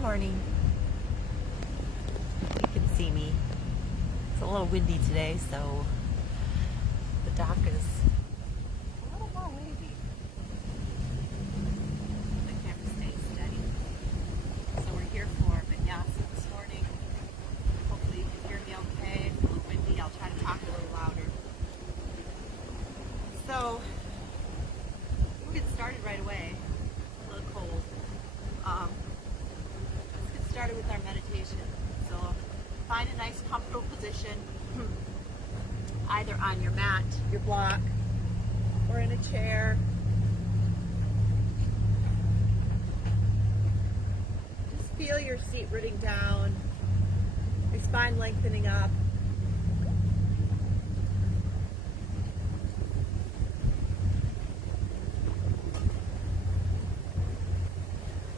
Good morning. You can see me. It's a little windy today, so the dock is a little more wavy. The camera stays steady. So we're here for Vinyasa this morning. Hopefully you can hear me okay. It's a little windy. I'll try to talk a little louder. So we'll get started right away. A little cold. Let's get started with our meditation. So find a nice comfortable position, either on your mat, your block, or in a chair. Just feel your seat rooting down, your spine lengthening up.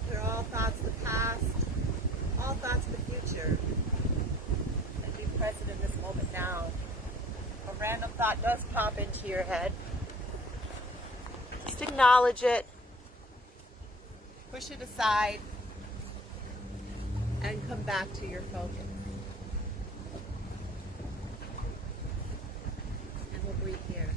Clear all thoughts of the past, all thoughts of the future, and be present in this moment now. A random thought does pop into your head. Just acknowledge it, push it aside, and come back to your focus. And we'll breathe here.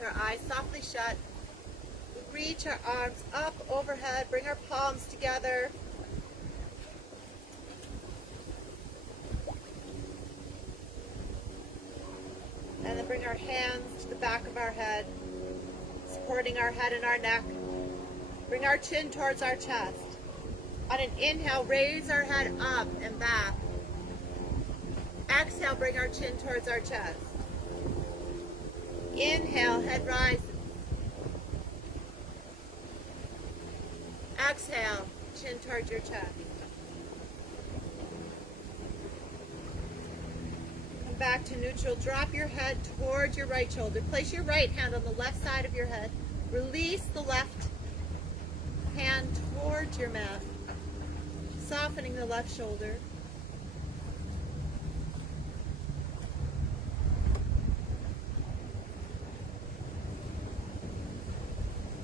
With our eyes softly shut, we reach our arms up overhead, bring our palms together. And then bring our hands to the back of our head, supporting our head and our neck. Bring our chin towards our chest. On an inhale, raise our head up and back. Exhale, bring our chin towards our chest. Inhale, head rises. Exhale, chin towards your chest. Come back to neutral. Drop your head towards your right shoulder. Place your right hand on the left side of your head. Release the left hand towards your mat, softening the left shoulder.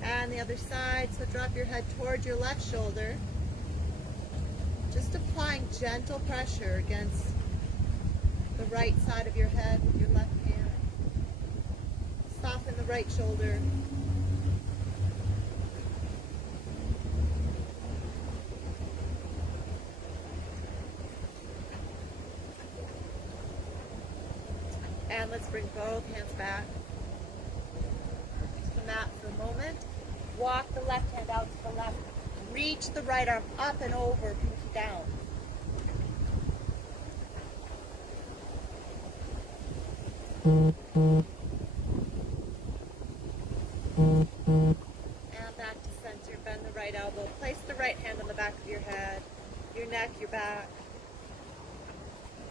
And the other side, so drop your head towards your left shoulder. Just applying gentle pressure against the right side of your head with your left hand. Soften the right shoulder. And let's bring both hands back to the mat for a moment. Walk the left hand out to the left. Reach the right arm up and over, pinky down. And back to center. Bend the right elbow. Place the right hand on the back of your head, your neck, your back.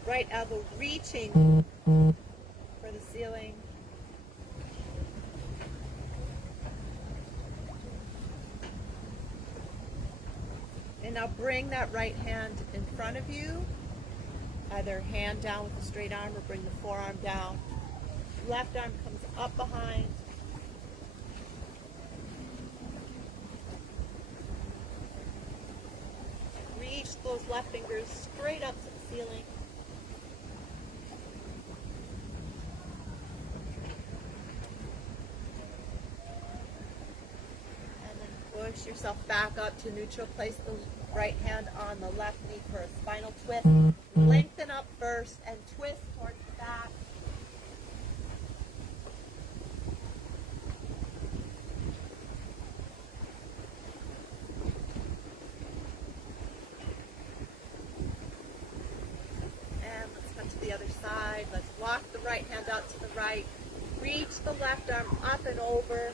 Right elbow reaching for the ceiling. And now bring that right hand in front of you. Either hand down with the straight arm or bring the forearm down. Left arm comes up behind. Reach those left fingers straight up to the ceiling. Push yourself back up to neutral. Place the right hand on the left knee for a spinal twist. Lengthen up first and twist towards the back. And let's come to the other side. Let's walk the right hand out to the right. Reach the left arm up and over.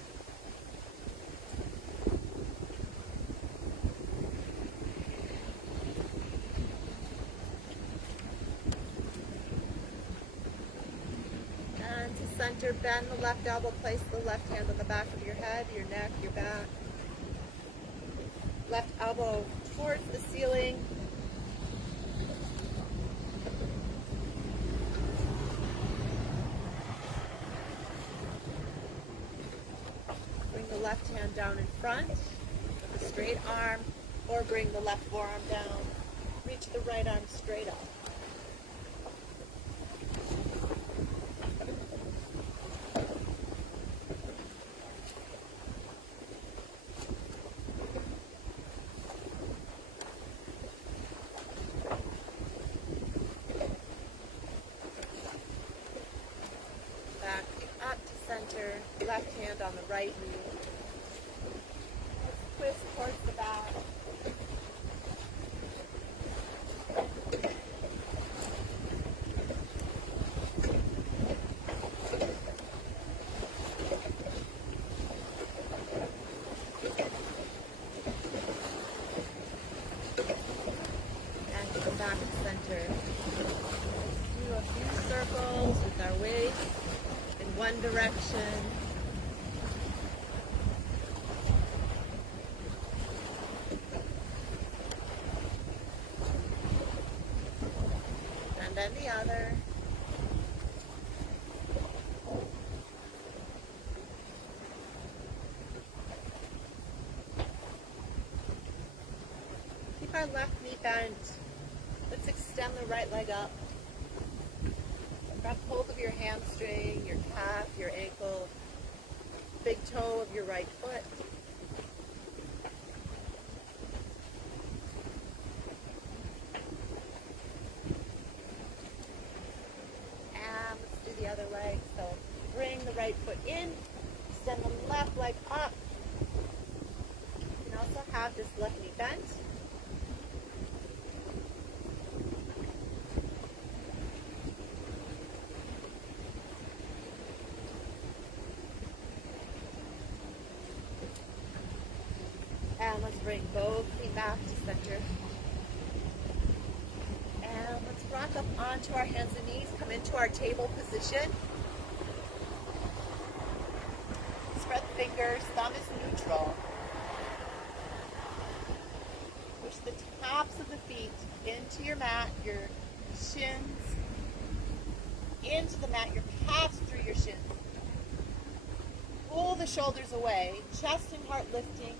Center, bend the left elbow, place the left hand on the back of your head, your neck, your back. Left elbow towards the ceiling. Bring the left hand down in front with a straight arm, or bring the left forearm down. Reach the right arm straight up. Left hand on the right knee. Let's twist towards the back. And come back to center. Let's do a few circles with our waist in one direction. And then the other. Keep our left knee bent. Let's extend the right leg up. Grab hold of your hamstring, your calf, your ankle. big toe of your right foot. And let's do the other leg. So bring the right foot in, extend the left leg up. You can also have this left knee bent. And let's bring both feet back to center. And let's rock up onto our hands and knees, come into our table position. Spread the fingers, thumb is neutral. Push the tops of the feet into your mat, your shins into the mat, your calves through your shins. Pull the shoulders away, chest and heart lifting.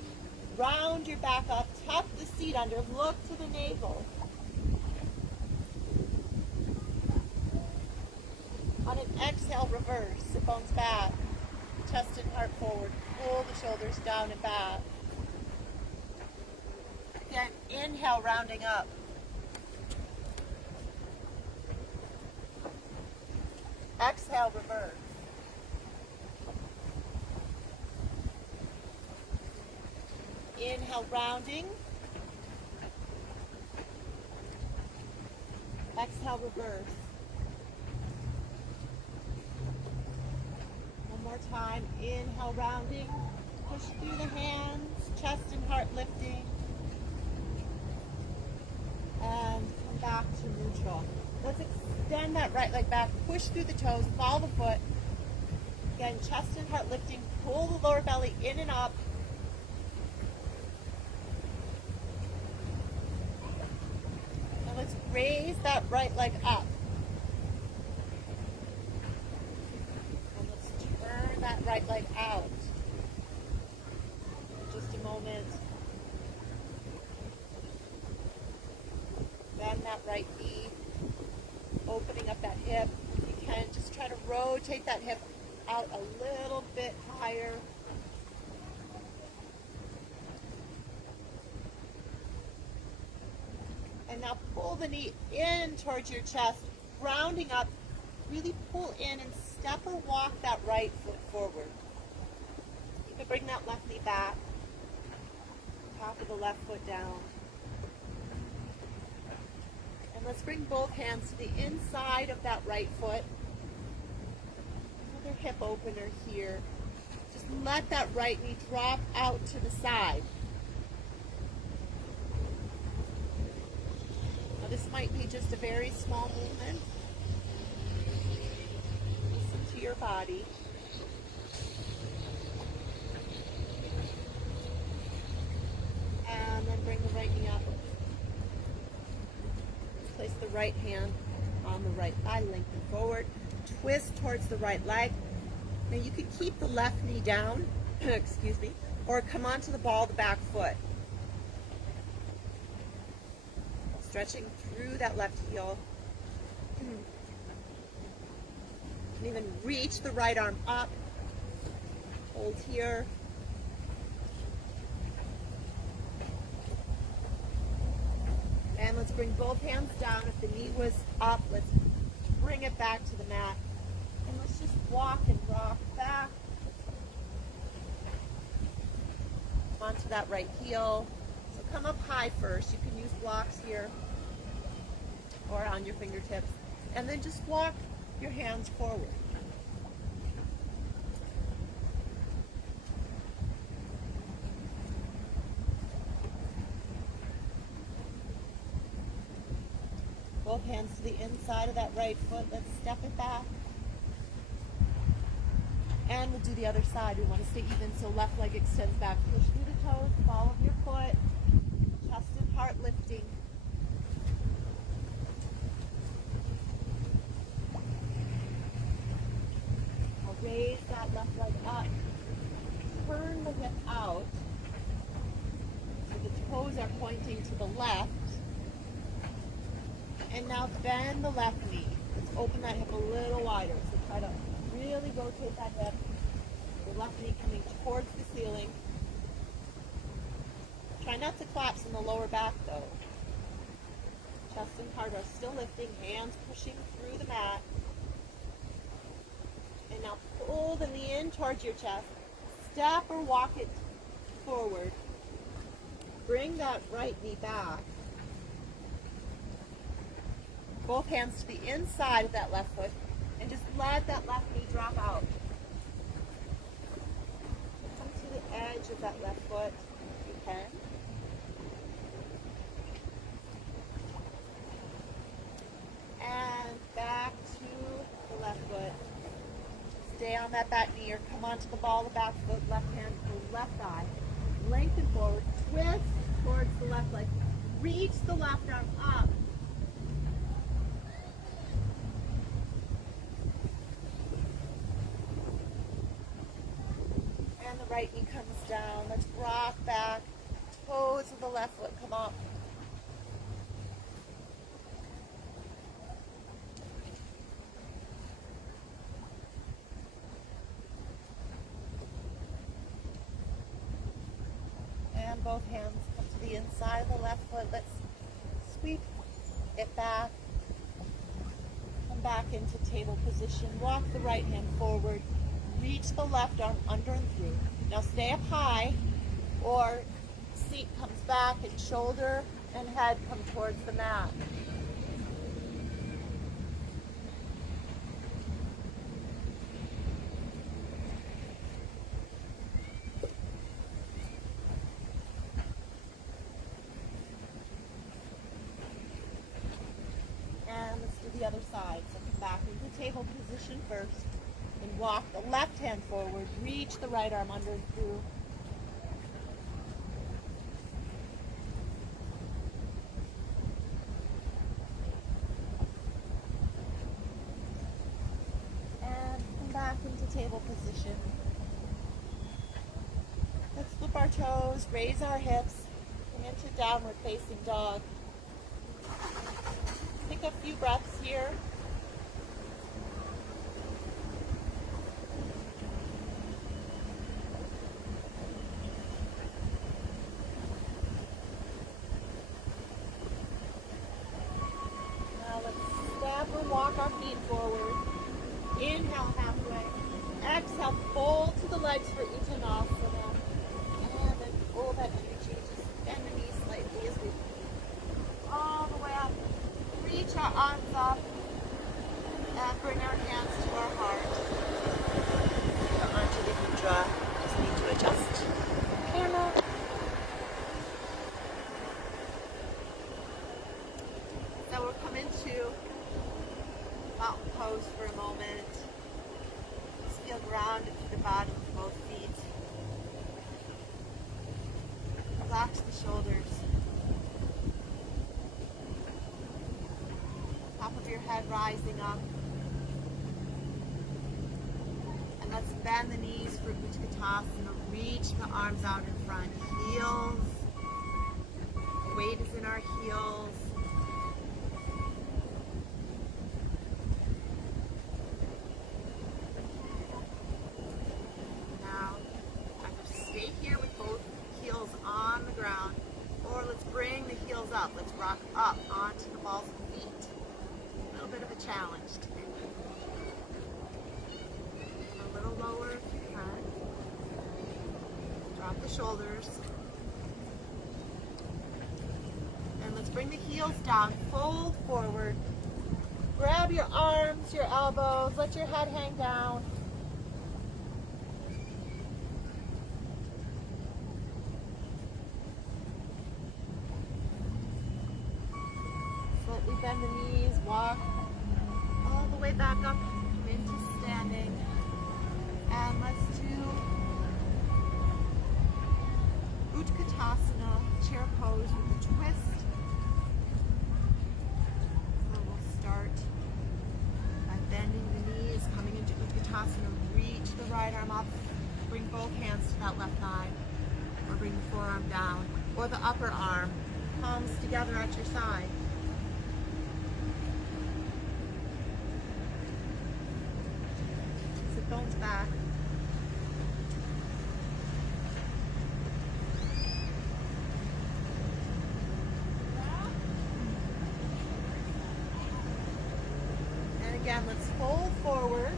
Round your back up, tuck the seat under, look to the navel. On an exhale, reverse, sit bones back, chest and heart forward, pull the shoulders down and back. Again, inhale, rounding up. Exhale, reverse. Inhale, rounding. Exhale, reverse. One more time. Inhale, rounding. Push through the hands, chest and heart lifting. And come back to neutral. Let's extend that right leg back. Push through the toes, follow the foot. Again, chest and heart lifting. Pull the lower belly in and up. Let's raise that right leg up. And let's turn that right leg out. Just a moment. Bend that right knee. Opening up that hip. If you can, just try to rotate that hip out a little bit higher. And now pull the knee in towards your chest, rounding up. Really pull in and step or walk that right foot forward. You can bring that left knee back, top of the left foot down. And let's bring both hands to the inside of that right foot. Another hip opener here. Just let that right knee drop out to the side. This might be just a very small movement. Listen to your body. And then bring the right knee up. Place the right hand on the right thigh, lengthen forward. Twist towards the right leg. Now you could keep the left knee down, excuse me, or come onto the ball of the back foot. Stretching through that left heel. You can even reach the right arm up. Hold here. And let's bring both hands down. If the knee was up, let's bring it back to the mat. And let's just walk and rock back. Come onto that right heel. So come up high first. You can use blocks here or on your fingertips. And then just walk your hands forward. Both hands to the inside of that right foot. Let's step it back. And we'll do the other side. We want to stay even, so left leg extends back. Push through the toes, follow your foot. Chest and heart lifting. Now raise that left leg up. Turn the hip out. So the toes are pointing to the left. And now bend the left knee. Let's open that hip a little wider. So try to really rotate that hip. The left knee coming towards the ceiling. Try not to collapse in the lower back though. Chest and heart are still lifting, hands pushing through the mat. And now pull the knee in towards your chest. Step or walk it forward. Bring that right knee back. Both hands to the inside of that left foot and just let that left knee drop out. Come to the edge of that left foot if you can. And back to the left foot. Stay on that back knee or come onto the ball of the back foot, left hand to the left thigh. Lengthen forward, twist towards the left leg. Reach the left arm up. And the right knee comes down. Let's rock back. Toes of the left foot come up. And both hands come to the inside of the left foot. Let's sweep it back. Come back into table position. Walk the right hand forward. Reach the left arm under and through. Now stay up high, or seat comes back and shoulder and head come towards the mat. And let's do the other side. So come back into table position first. And walk the left hand forward. Reach the right arm under and through. And come back into table position. Let's flip our toes, raise our hips, come into downward facing dog. Take a few breaths here. Walk our feet forward. Inhale halfway. Exhale, fold to the legs for Uttanasana. And then pull that energy. Just bend the knees slightly as we all the way up. Reach our arms up. And bring our hands to our heart. Onto the mudra. Just need to adjust the camera. Now we'll come into mountain pose for a moment. Just feel grounded to the bottom of both feet. Relax the shoulders. Top of your head rising up. And let's bend the knees for Utkatasana. Reach the arms out in front. Heels. The weight is in our heels. On the ground, or let's bring the heels up. Let's rock up onto the balls of the feet. A little bit of a challenge today. A little lower if you can. Drop the shoulders. And let's bring the heels down. Fold forward. Grab your arms, your elbows. Let your head hang down. Slightly bend the knees, walk all the way back up into standing. And let's do Utkatasana, chair pose with a twist. So we'll start by bending the knees, coming into Utkatasana. Reach the right arm up, bring both hands to that left thigh, or bring the forearm down, or the upper arm, palms together at your side. Bones back. again, let's fold forward.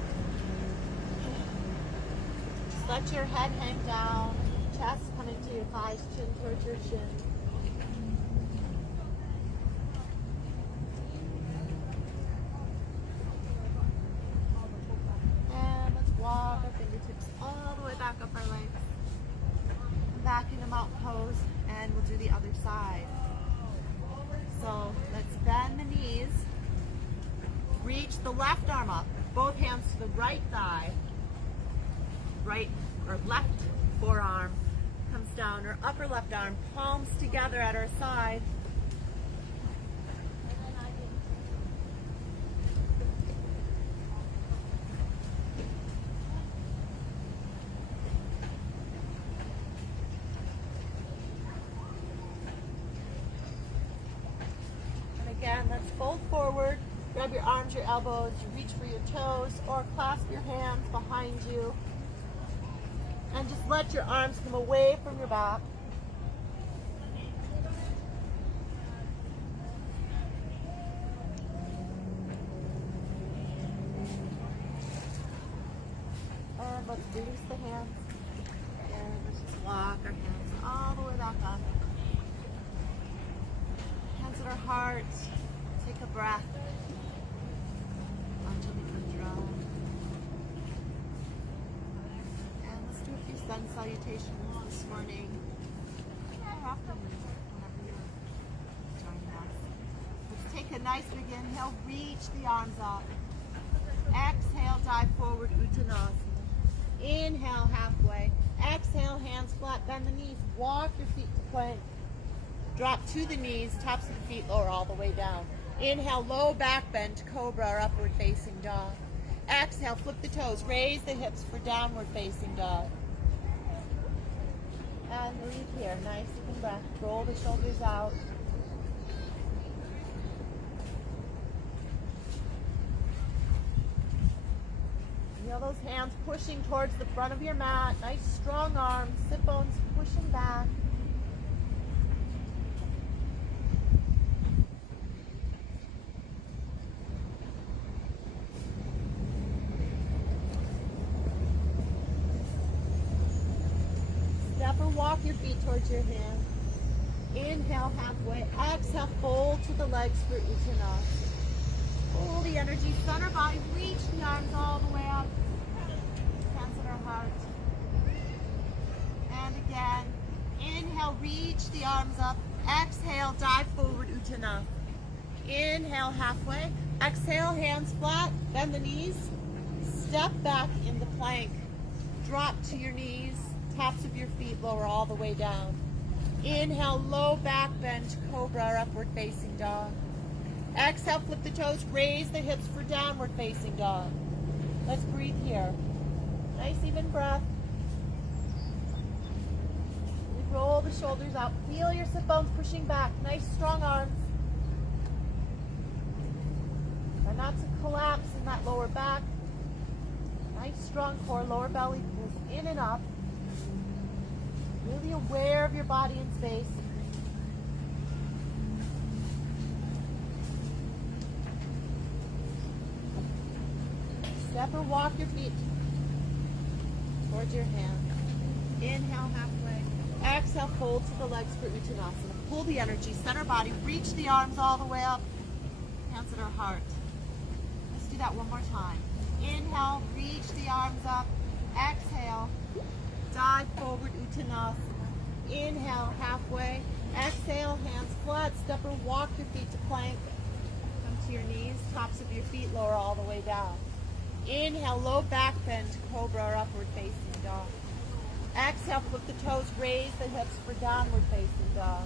Just let your head hang down, chest come into your thighs, chin towards your chin. And let's walk our fingertips all the way back up our legs. Back into mountain pose, and we'll do the other side. So let's bend the knees. Reach the left arm up, both hands to the right thigh. Right or left forearm comes down, or upper left arm, palms together at our side. Again, let's fold forward, grab your arms, your elbows, you reach for your toes, or clasp your hands behind you. And just let your arms come away from your back. And let's release the hands. And let's just walk our hands all the way back up. Hands at our heart. Take a breath until we come dry. And let's do a few sun salutations this morning. Or afternoon, whenever you're joining us. Let's take a nice big inhale. Reach the arms up. Exhale, dive forward, Uttanasana. Inhale, halfway. Exhale, hands flat, bend the knees. Walk your feet to plank. Drop to the knees, tops of the feet lower all the way down. Inhale, low back bend, cobra or upward facing dog. Exhale, flip the toes, raise the hips for downward facing dog. And breathe here, nice even breath. Roll the shoulders out. Feel those hands pushing towards the front of your mat. Nice strong arms, sit bones pushing back. Step or walk your feet towards your hands. Inhale halfway. Exhale, fold to the legs for Uttanasana. Pull the energy, center body, reach the arms all the way up. Hands at our heart. And again, inhale, reach the arms up. Exhale, dive forward, Uttanasana. Inhale, halfway. Exhale, hands flat, bend the knees. Step back into plank. Drop to your knees, tops of your feet lower all the way down. Inhale, low back bend, cobra or upward facing dog. Exhale, flip the toes, raise the hips for downward facing dog. Let's breathe here. Nice even breath. We roll the shoulders out. Feel your sit bones pushing back. Nice strong arms. Try not to collapse in that lower back. Nice strong core, lower belly pulls in and up. Really aware of your body and space. Step or walk your feet towards your hands. Inhale halfway. Exhale, fold to the legs for Uttanasana. Pull the energy, center body, reach the arms all the way up. Hands at our heart. Let's do that one more time. Inhale, reach the arms up. Exhale, dive forward, Uttanasana. Inhale, halfway. Exhale, hands flat. Step or walk your feet to plank. Come to your knees, tops of your feet lower all the way down. Inhale, low back bend, cobra or upward facing dog. Exhale, flip the toes, raise the hips for downward facing dog.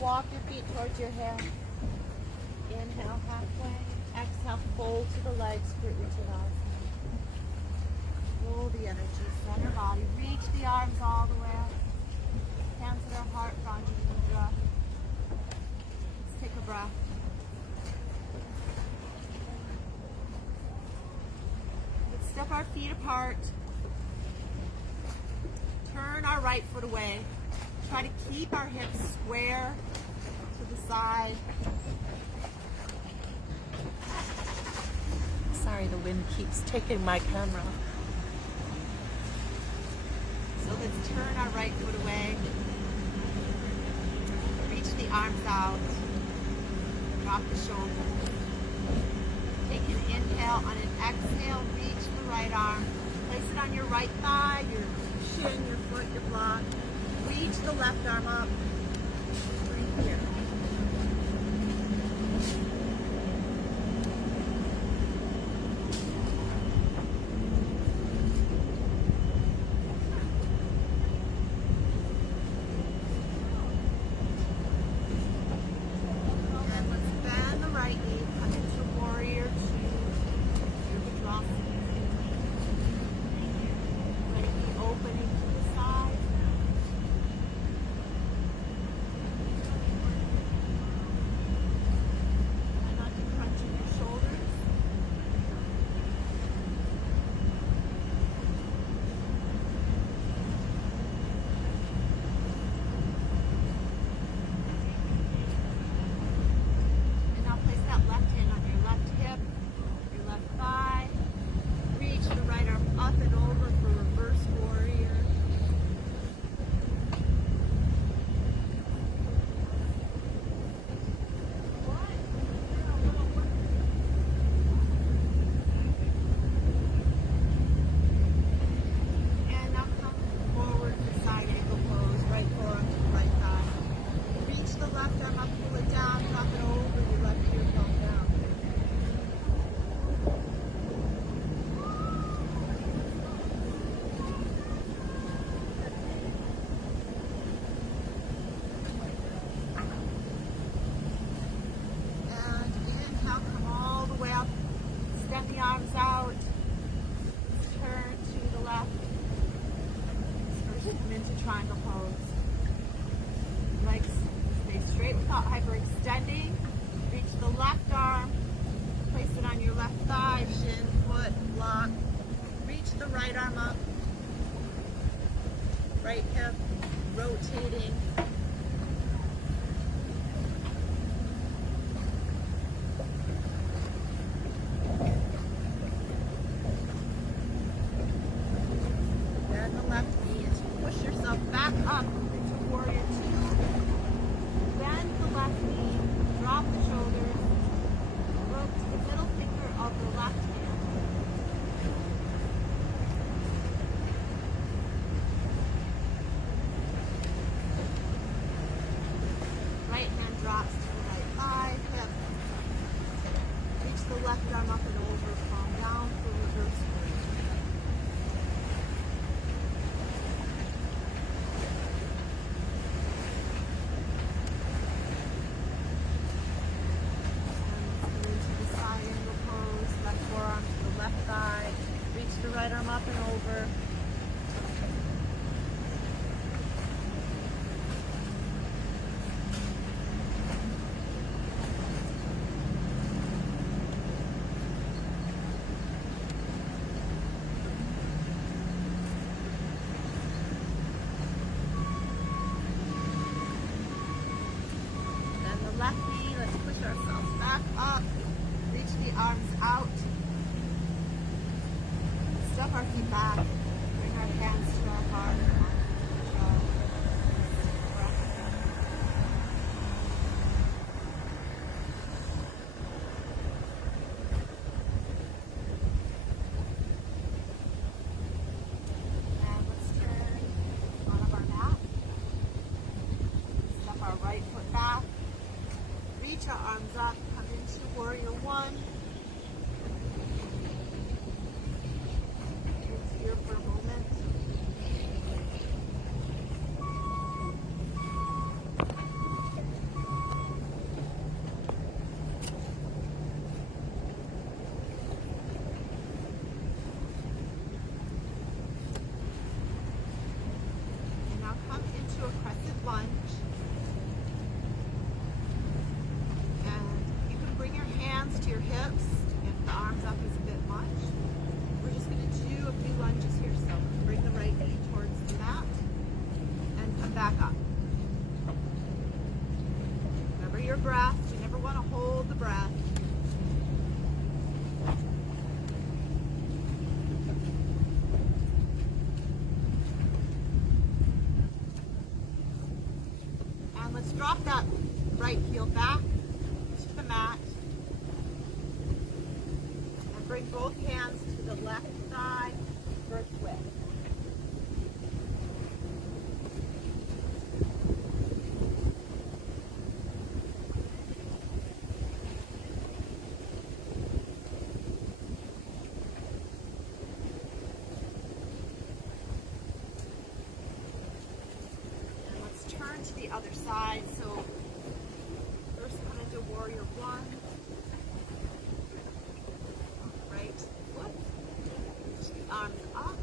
Walk your feet towards your hands. Inhale halfway. Exhale, fold to the legs for Uttanasana. Roll the energy, center body. Reach the arms all the way up. Hands at our heart, Bhanja Mudra. Let's take a breath. Let's step our feet apart. Turn our right foot away. Try to keep our hips square to the side. Sorry, the wind keeps taking my camera. So let's turn our right foot away. Reach the arms out. Drop the shoulders. Take an inhale. On an exhale, reach the right arm. Place it on your right thigh, your shin, your foot, your block. Reach the left arm up. Breathe here. Triangle pose. Legs stay straight without hyperextending. Reach the left arm. Place it on your left thigh, shin, foot, block. Reach the right arm up. Right hip rotating. Back up into warrior two. Bend the left knee, drop the shoulders, rope to the middle finger of the left hand. Right hand drops to the right thigh, hip. Reach the left arm up and over, palm down for reverse warrior. Right arm up and over. And the left knee, let's push ourselves back up. Reach the arms out. Step our feet back, bring our hands to our heart, and let's turn on of our mat. Step our right foot back, reach our arms up, come into warrior one. Here for a moment. hips if the arms up is a bit much. We're just going to do a few lunges here. So bring the right knee towards the mat and come back up. Remember your breath. We never want to hold the breath. And let's drop that right heel back to the mat. And bring both hands to the left thigh for a twist. Turn to the other side. So first come into warrior one. Right foot. Arms up.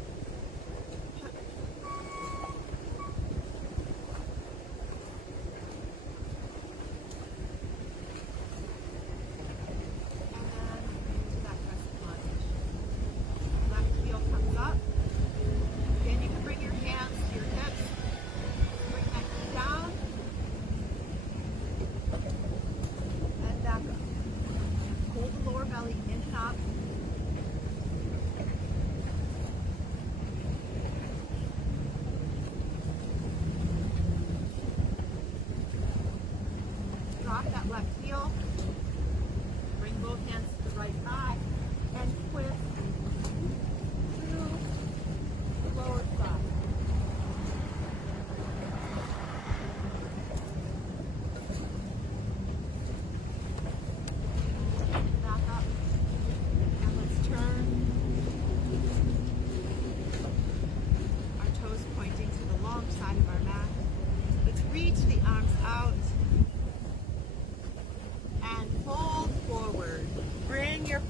And then into that crescent lunge. Left heel comes up. Then you can bring your hands to your hips. Down and back up. Hold the lower belly in and up. Drop that left heel. Bring both hands to the right thigh and twist through the lower thigh. Side of our mat. Let's reach the arms out and fold forward. Bring your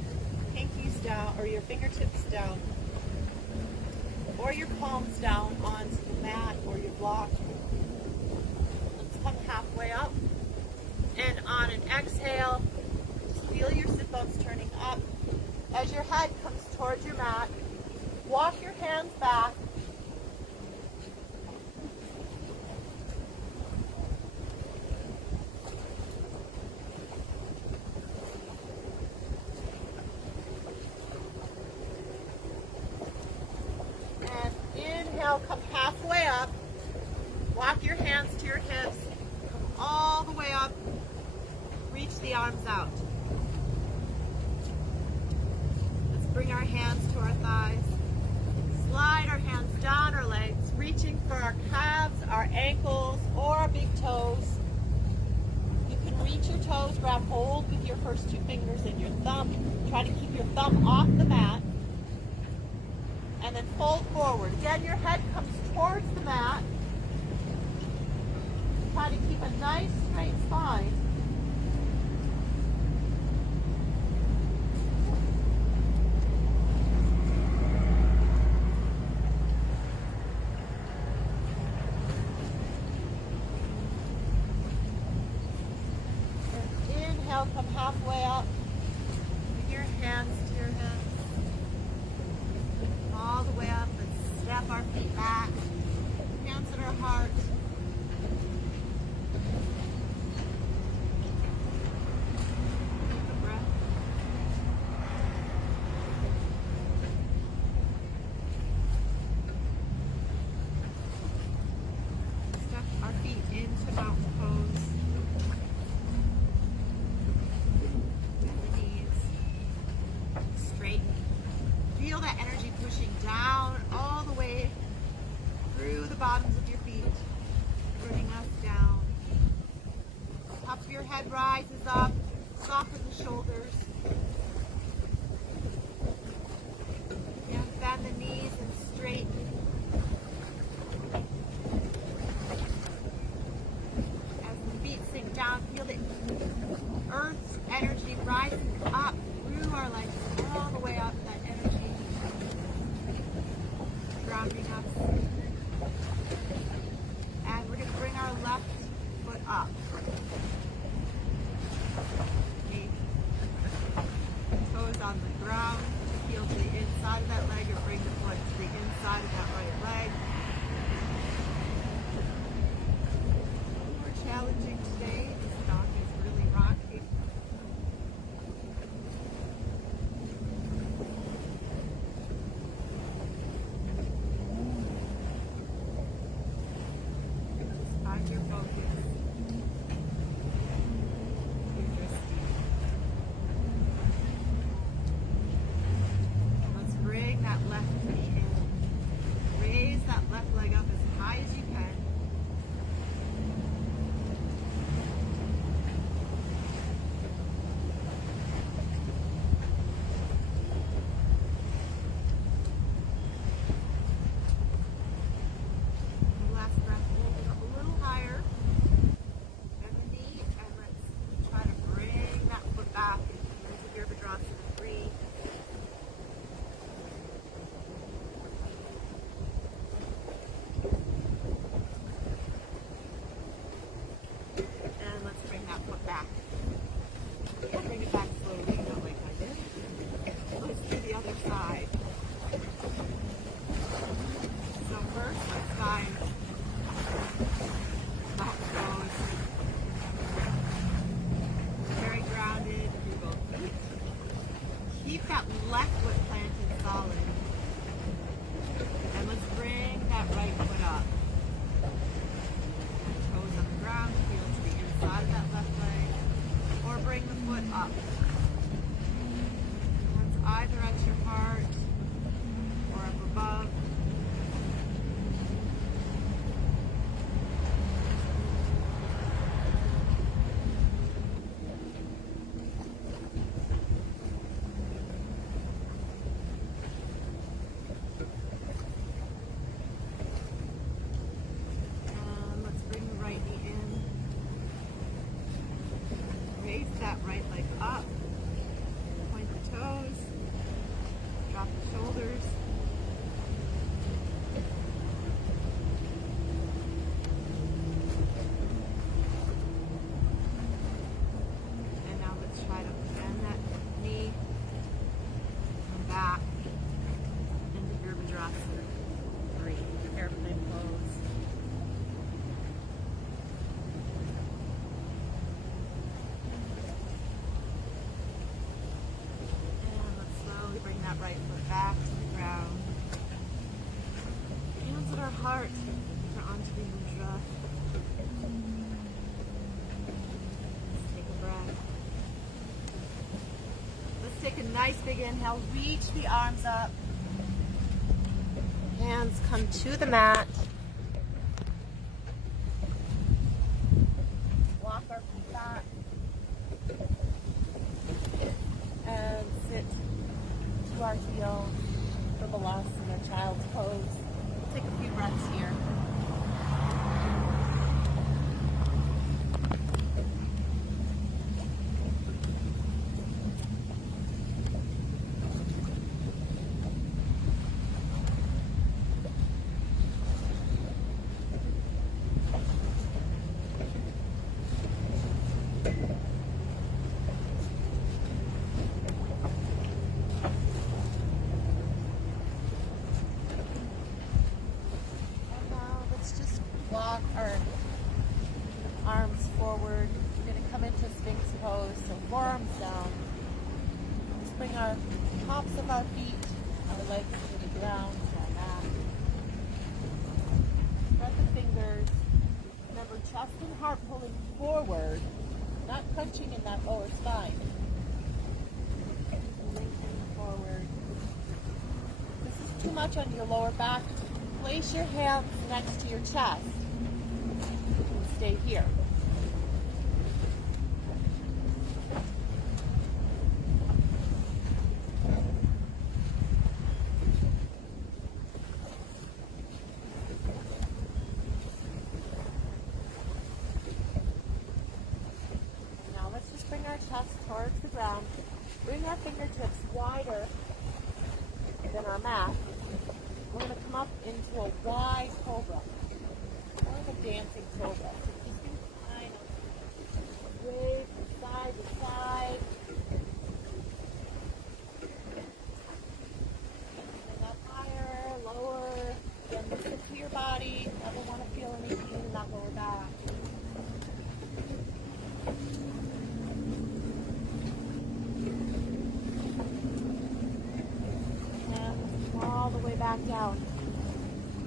pinkies down or your fingertips down or your palms down onto the mat or your block. Let's come halfway up, and on an exhale, just feel your sit bones turning up. As your head comes towards your mat, walk your hands back. Inhale, come halfway up. Walk your hands to your hips. Come all the way up. Reach the arms out. Let's bring our hands to our thighs. Slide our hands down our legs, reaching for our calves, our ankles, or our big toes. You can reach your toes, grab hold with your first two fingers and your thumb. Try to keep your thumb off the mat. And then fold forward. Again, your head comes towards the mat. Try to keep a nice straight spine. And inhale, come halfway up. Bring your hands to your hips. All the way up and step our feet back. Hands at our heart. Take a breath. Step our feet into mountain pose. Bend the knees. Straighten. Feel that energy pushing down all the way through the bottoms of your feet, bringing us down. Top of your head rises up, soften the shoulders. And bend the knees and straighten. As the feet sink down, feel the earth's energy rising up through our legs, all the way up, that energy grounding us. And we're going to bring our left foot up. Okay. ground, heel to the inside of that leg, or bring the foot to the inside of that right leg. More challenging today. This dog is really rocky. Just find your focus. Bring that left knee in. Raise that left leg up as high as you can. Last breath, hold it up a little higher. Bend the knee, and let's try to bring that foot back into Vinyasa 3. And let's bring that foot back. And bring it back slowly, not like I did. Let's do the other side. So first, let's find mountain pose. Very grounded through both feet. Keep that left foot planted solid. And let's bring that right foot up. Toes on the ground, heel to the inside of that left leg, or bring the foot up. Hands either at your heart or up above. Raise that right leg up, point the toes, drop the shoulders. And now let's try to bend that knee, come back into Vinyasa 3, airplane pose. Bring that right foot back to the ground. Hands at our heart for onto the mudra. Let's take a breath. Let's take a nice big inhale. Reach the arms up. Hands come to the mat. Walk our feet back. And sit to our heel for Vinyasa, child's pose. Take a few breaths here. Walk our arms forward. We're going to come into Sphinx pose, so forearms down. Let's bring our tops of our feet, our legs to the ground, to our mat. Spread the fingers. Remember, chest and heart pulling forward, not crunching in that lower spine. Lengthening forward. This is too much on your lower back. Place your hands next to your chest. Stay here. Now let's just bring our chest towards the ground. Bring our fingertips wider than our mat. We're going to come up into a wide cobra. More of a dancing cobra. So just going to kind of wave from side to side. back down.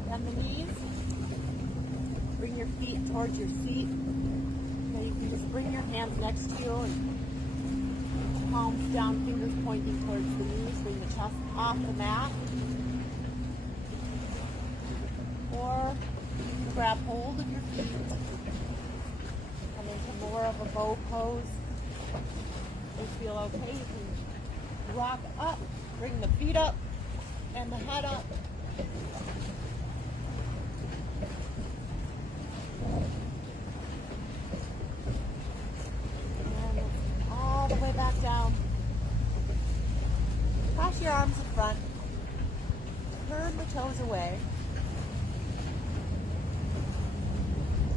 Bend the knees. Bring your feet towards your seat. Now you can just bring your hands next to you and palms down, fingers pointing towards the knees. Bring the chest off the mat. Or you can grab hold of your feet. Come into more of a bow pose. If you feel okay, you can rock up, bring the feet up and the head up. And all the way back down. Cross your arms in front. Turn the toes away.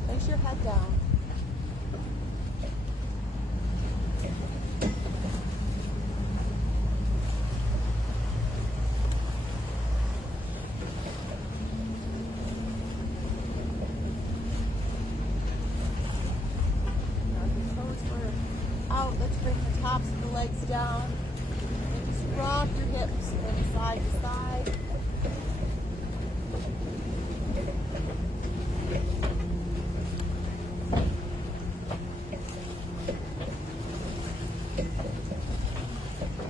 Place your head down. Out. Let's bring the tops of the legs down and just rock your hips from side to side.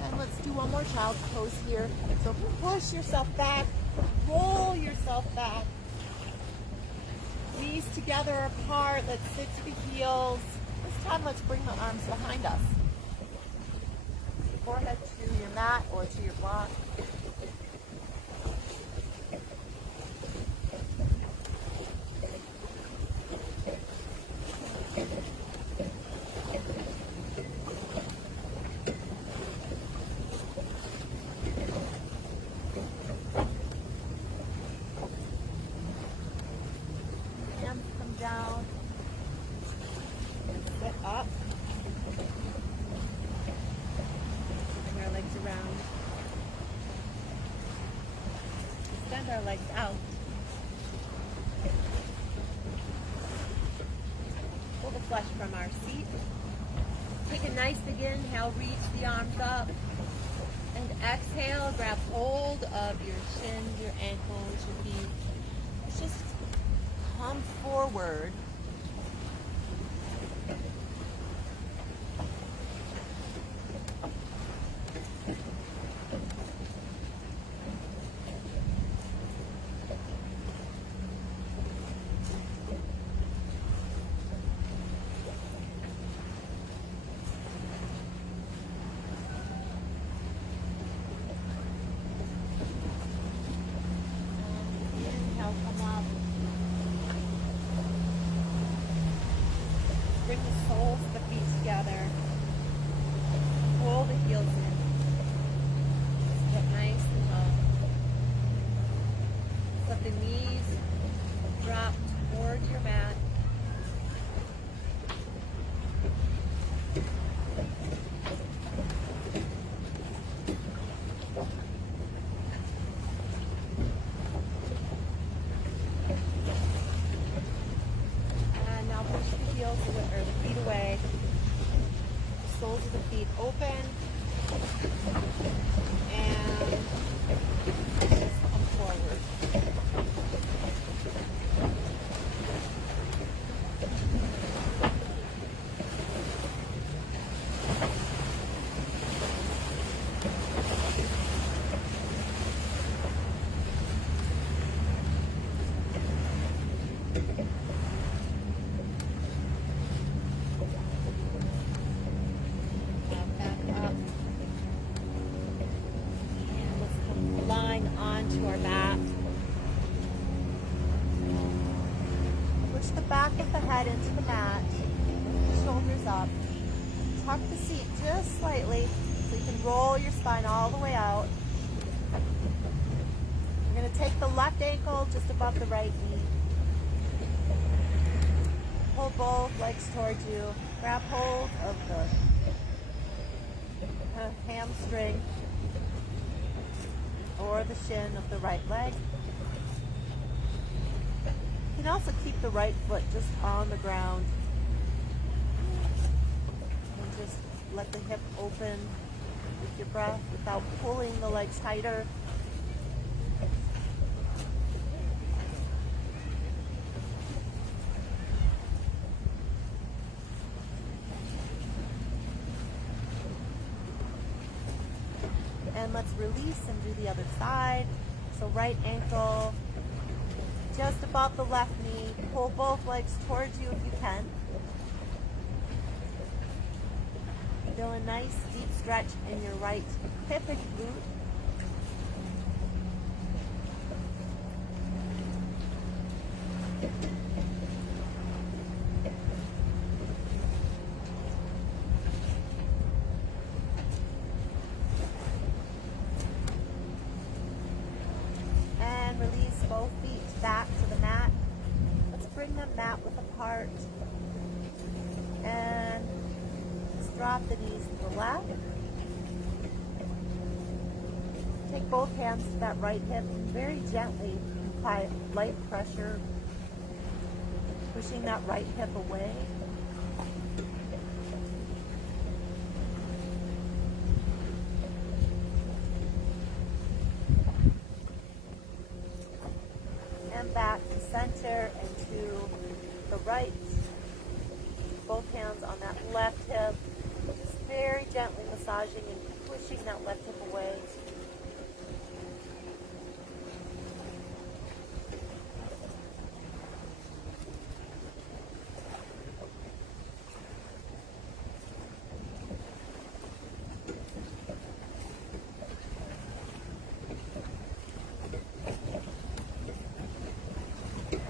And let's do one more child's pose here. So push yourself back, roll yourself back. Knees together apart. Let's sit to the heels. This time, let's bring the arms behind us. Forehead to your mat or to your block. Hands come down. Sit up. Bring our legs around. Extend our legs out. Pull the flesh from our seat. Take a nice big inhale, reach the arms up. And exhale, grab hold of your shins, your ankles, your feet. Just come forward. Bring the soles of the feet together. Pull the heels in. Get nice and low. Let the knees drop towards your mat. Or the feet away, the soles of the feet open, and just come forward. Onto our mat. Push the back of the head into the mat. Lift the shoulders up. Tuck the seat just slightly so you can roll your spine all the way out. You're going to take the left ankle just above the right knee. Pull both legs towards you. Grab hold of the hamstring or the shin of the right leg. You can also keep the right foot just on the ground and just let the hip open with your breath without pulling the legs tighter. And let's release and do the other side. So right ankle just above the left knee. Pull both legs towards you if you can. Feel a nice deep stretch in your right hip and glute. And release both feet back to the mat. Let's bring them mat width apart. And drop the knees to the left. Take both hands to that right hip and very gently apply light pressure, pushing that right hip away. And back to center and to the right. Both hands on that left hip. Just very gently massaging and pushing that left hip away.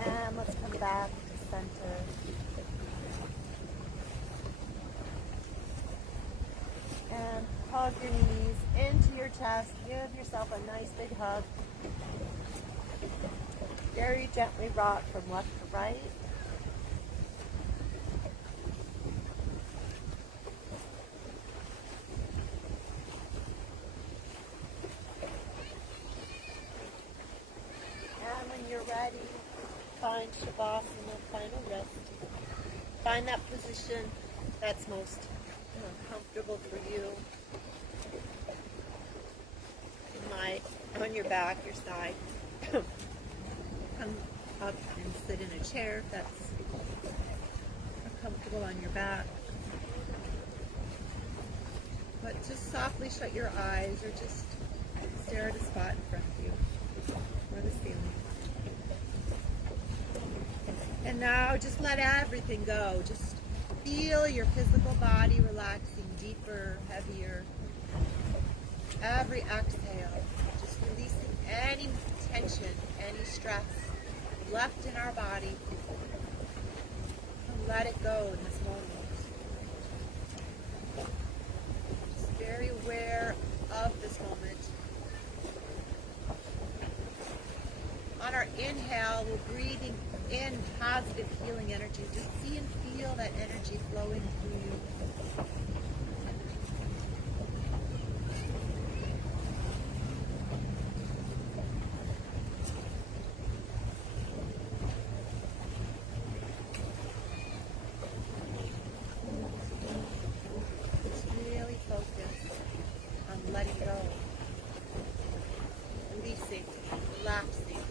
And let's come back to center. And hug your knees into your chest. Give yourself a nice big hug. Very gently rock from left to right. And when you're ready, find Shavasana, final rest. Find that position that's most comfortable for you. On your back, your side. Come up and sit in a chair if that's comfortable on your back. But just softly shut your eyes or just stare at a spot in front of you or the ceiling. And now just let everything go. Just feel your physical body relaxing deeper, heavier. Every exhale, just releasing any tension, any stress left in our body. And let it go in this moment. Just very aware of this moment. On our inhale, we're breathing in positive healing energy. Just see and feel that energy flowing through you. Letting go, releasing, relaxing,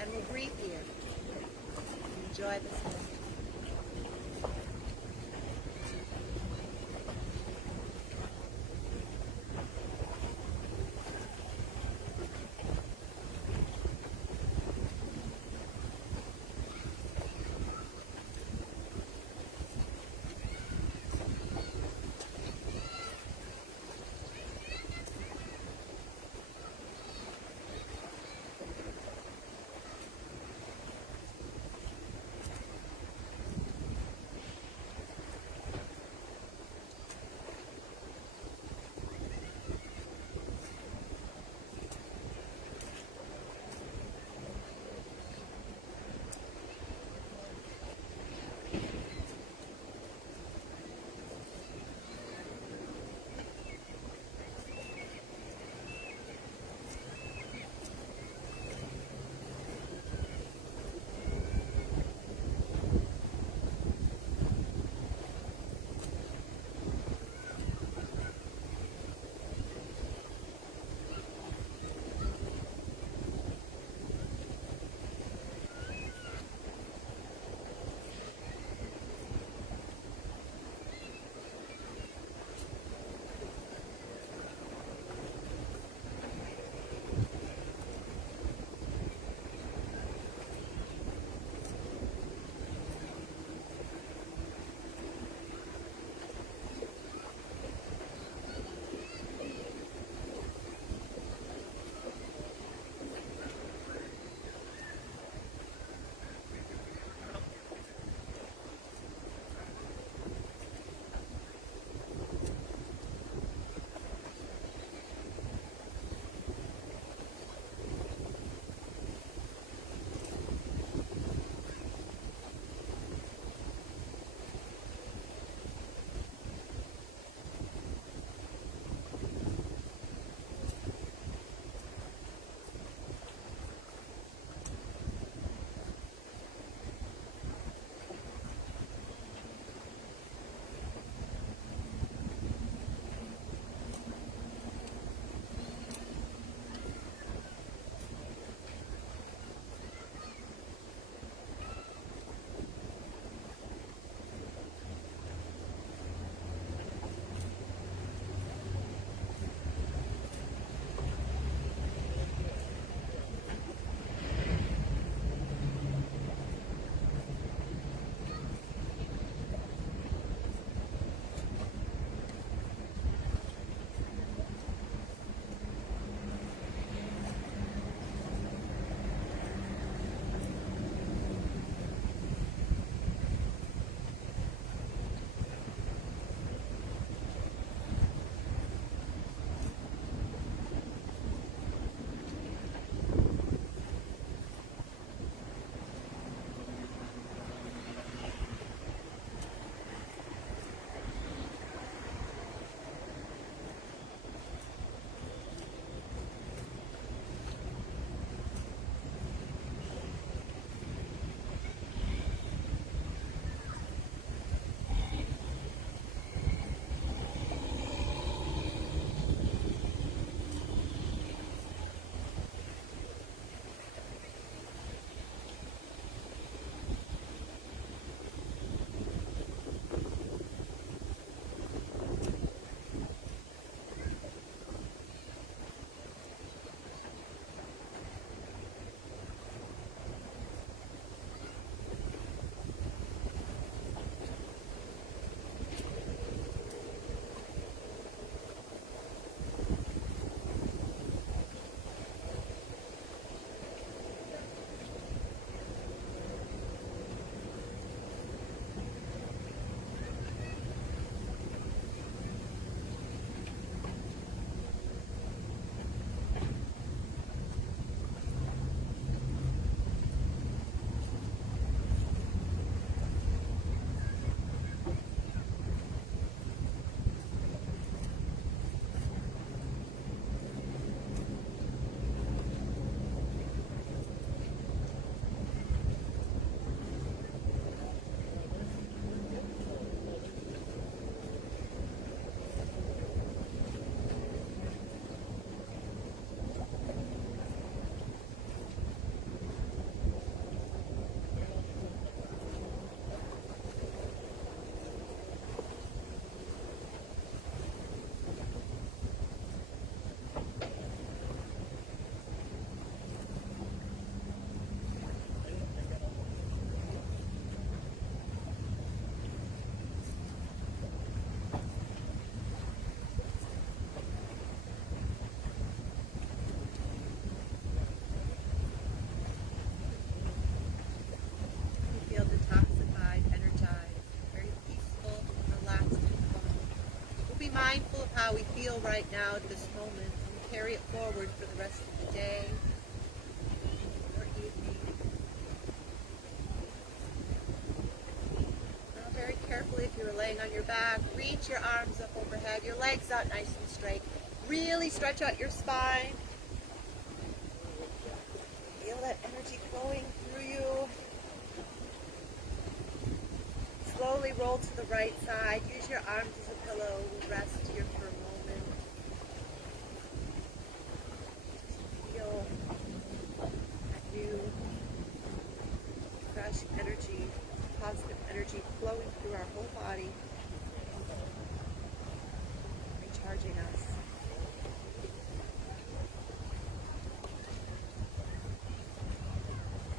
and we'll breathe here. Enjoy this moment. how we feel right now at this moment and carry it forward for the rest of the day or evening. Now very carefully, if you're laying on your back, reach your arms up overhead, your legs out nice and straight. Really stretch out your spine. Feel that energy flowing through you. Slowly roll to the right side. Use your arms as a pillow. We'll rest here for a moment. Feel that new, fresh energy, positive energy flowing through our whole body, recharging us.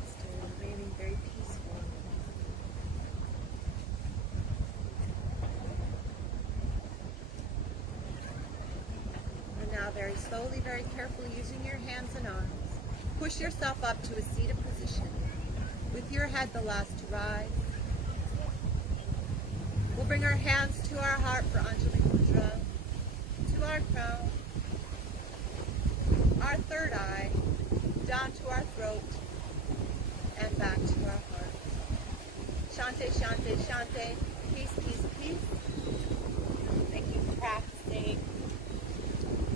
Still remaining very peaceful. Now very slowly, very carefully, using your hands and arms, push yourself up to a seated position with your head the last to rise. We'll bring our hands to our heart for Anjali Mudra, to our crown, our third eye, down to our throat, and back to our heart. Shante, shante, shante, peace, peace, peace. Thank you for practicing.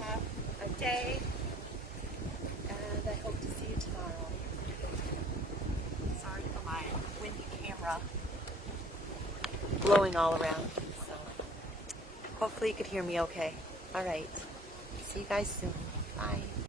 Have a day, and I hope to see you tomorrow. Sorry for my windy camera blowing all around, so hopefully you could hear me okay. All right, see you guys soon. Bye.